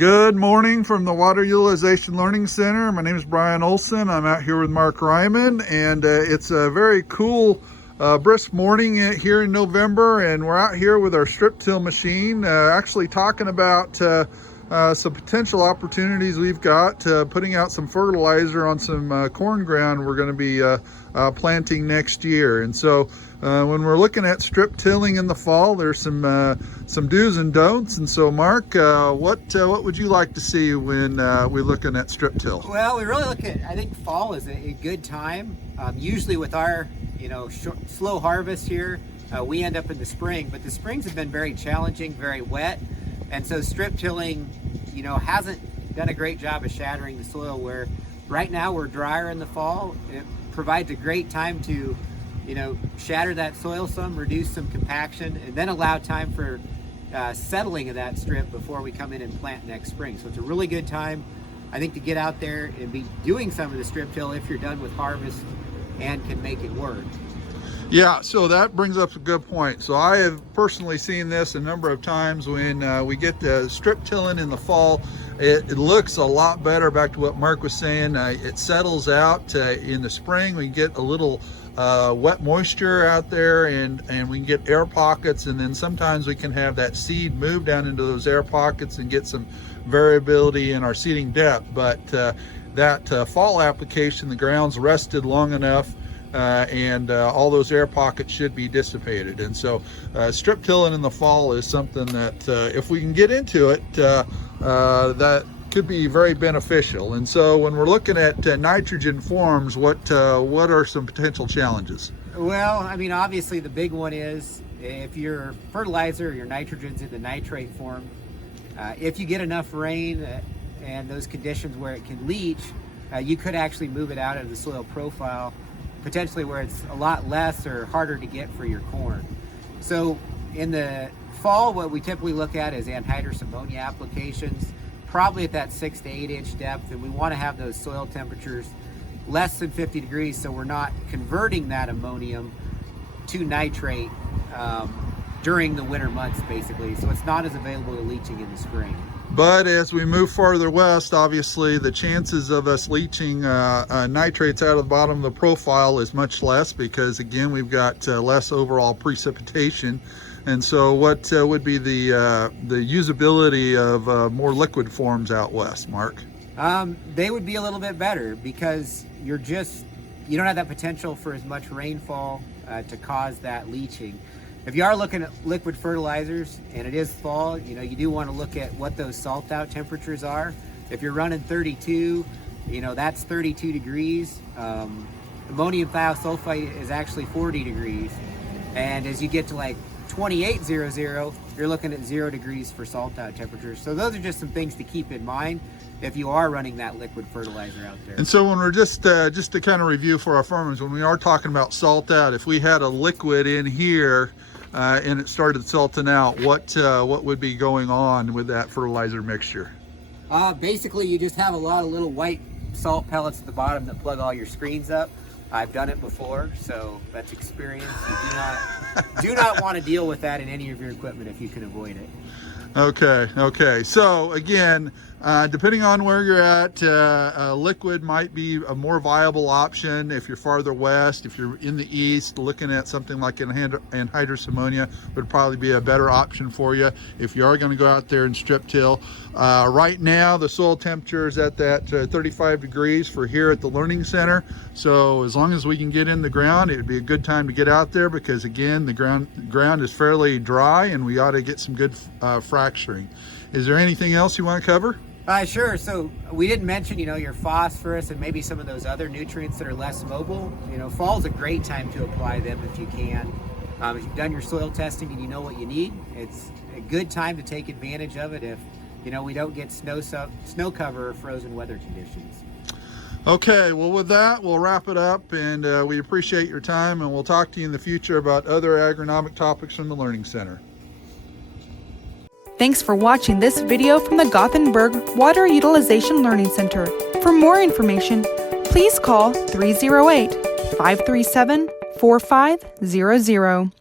Good morning from the Water Utilization Learning Center. My name is Brian Olson. I'm out here with Mark Ryman, and it's a very cool, brisk morning here in November, and we're out here with our strip till machine, actually talking about some potential opportunities we've got, putting out some fertilizer on some corn ground we're going to be planting next year. And so when we're looking at strip tilling in the fall, there's some do's and don'ts. And so Mark, what would you like to see when we're looking at strip till? Well, we really look at, I think fall is a good time. Usually with our slow harvest here, we end up in the spring, but the springs have been very challenging, very wet. And so strip tilling, hasn't done a great job of shattering the soil, where right now we're drier in the fall. It provides a great time to, shatter that soil some, reduce some compaction, and then allow time for settling of that strip before we come in and plant next spring. So it's a really good time, I think, to get out there and be doing some of the strip till if you're done with harvest and can make it work. Yeah, so that brings up a good point. So I have personally seen this a number of times when we get the strip tilling in the fall. It looks a lot better, back to what Mark was saying. It settles out in the spring. We get a little wet moisture out there, and we can get air pockets, and then sometimes we can have that seed move down into those air pockets and get some variability in our seeding depth. But that fall application, the ground's rested long enough, and all those air pockets should be dissipated. And so strip tilling in the fall is something that if we can get into it, that could be very beneficial. And so when we're looking at nitrogen forms, what are some potential challenges? Well, I mean, obviously the big one is if your fertilizer or your nitrogen's in the nitrate form, if you get enough rain and those conditions where it can leach, you could actually move it out of the soil profile, potentially where it's a lot less or harder to get for your corn. So in the fall, what we typically look at is anhydrous ammonia applications, probably at that 6 to 8 inch depth, and we want to have those soil temperatures less than 50 degrees so we're not converting that ammonium to nitrate during the winter months, basically. So it's not as available to leaching in the spring. But as we move farther west, obviously the chances of us leaching nitrates out of the bottom of the profile is much less, because again, we've got less overall precipitation. And so what would be the usability of more liquid forms out west, Mark? They would be a little bit better, because you don't have that potential for as much rainfall to cause that leaching. If you are looking at liquid fertilizers and it is fall, you do want to look at what those salt out temperatures are. If you're running 32, that's 32 degrees. Ammonium thiosulfate is actually 40 degrees. And as you get to like 2800, you're looking at 0 degrees for salt out temperatures. So those are just some things to keep in mind if you are running that liquid fertilizer out there. And so when we're just to kind of review for our farmers, when we are talking about salt out, if we had a liquid in here and it started salting out, what would be going on with that fertilizer mixture? Basically, you just have a lot of little white salt pellets at the bottom that plug all your screens up. I've done it before, so that's experience. You do not want to deal with that in any of your equipment if you can avoid it. Okay. So again, depending on where you're at, liquid might be a more viable option. If you're farther west, if you're in the east, looking at something like anhydrous ammonia would probably be a better option for you if you are going to go out there and strip till. Right now, the soil temperature is at that 35 degrees for here at the Learning Center. So as long as we can get in the ground, it would be a good time to get out there, because again, the ground is fairly dry and we ought to get some good fracturing. Is there anything else you want to cover? Sure. So we didn't mention, your phosphorus and maybe some of those other nutrients that are less mobile. Fall's a great time to apply them if you can. If you've done your soil testing and you know what you need, it's a good time to take advantage of it if, we don't get snow cover or frozen weather conditions. Okay, well with that, we'll wrap it up, and we appreciate your time, and we'll talk to you in the future about other agronomic topics from the Learning Center. Thanks for watching this video from the Gothenburg Water Utilization Learning Center. For more information, please call 308-537-4500.